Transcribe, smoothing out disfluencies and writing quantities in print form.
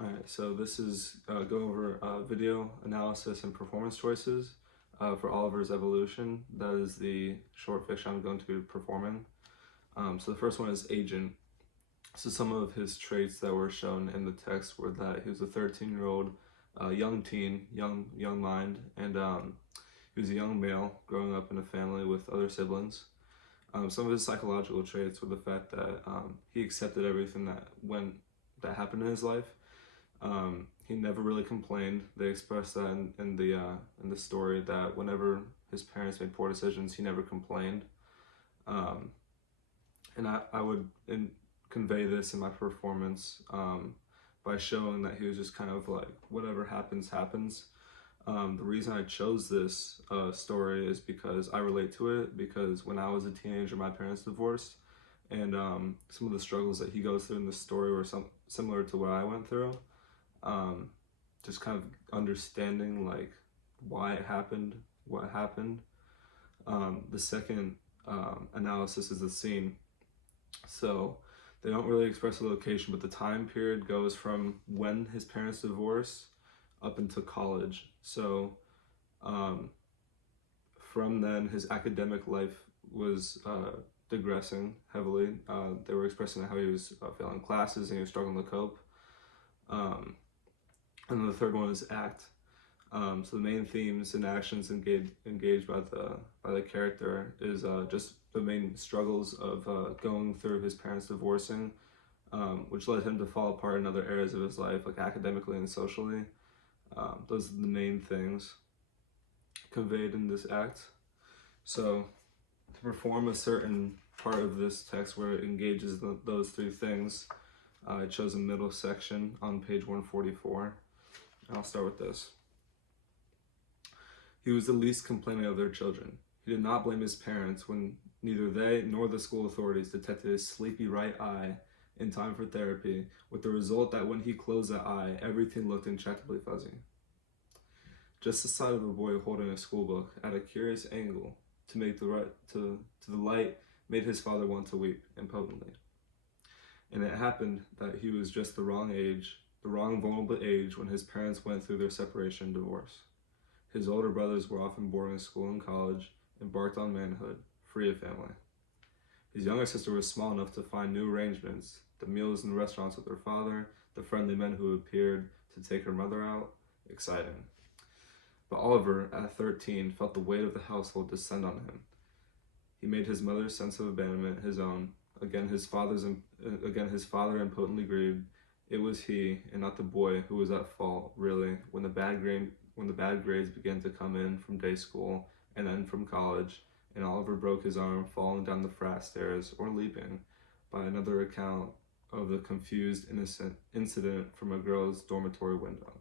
Alright, so this is go over video analysis and performance choices for Oliver's Evolution. That is the short fiction I'm going to be performing. So the first one is Agent. So some of his traits that were shown in the text were that he was a 13-year-old young teen, young mind, and he was a young male growing up in a family with other siblings. Some of his psychological traits were the fact that he accepted everything that happened in his life. He never really complained. They expressed that in the story that whenever his parents made poor decisions, he never complained. And I would convey this in my performance by showing that he was just kind of like, whatever happens, happens. The reason I chose this story is because I relate to it, because when I was a teenager, my parents divorced, and some of the struggles that he goes through in this story were similar to what I went through. Just kind of understanding like why it happened, what happened. The second analysis is the scene. So they don't really express the location, but the time period goes from when his parents divorced up into college. So from then, his academic life was digressing heavily. They were expressing how he was failing classes and he was struggling to cope. And then the third one is act. So the main themes and actions engaged by the character is just the main struggles of going through his parents divorcing, which led him to fall apart in other areas of his life, like academically and socially. Those are the main things conveyed in this act. So to perform a certain part of this text where it engages those three things, I chose a middle section on page 144. I'll start with this. He was the least complaining of their children. He did not blame his parents when neither they nor the school authorities detected his sleepy right eye in time for therapy, with the result that when he closed that eye, everything looked intractably fuzzy. Just the sight of a boy holding a school book at a curious angle to the light made his father want to weep impotently. And it happened that he was just the wrong age, the wrong vulnerable age when his parents went through their separation and divorce. His older brothers were often boarding in school and college, embarked on manhood, free of family. His younger sister was small enough to find new arrangements, the meals in restaurants with her father, the friendly men who appeared to take her mother out, exciting. But Oliver, at 13, felt the weight of the household descend on him. He made his mother's sense of abandonment his own. Again, his father impotently grieved. It was he, and not the boy, who was at fault, really, when the bad grades began to come in from day school and then from college, and Oliver broke his arm falling down the frat stairs or leaping, by another account of the confused, innocent incident from a girl's dormitory window.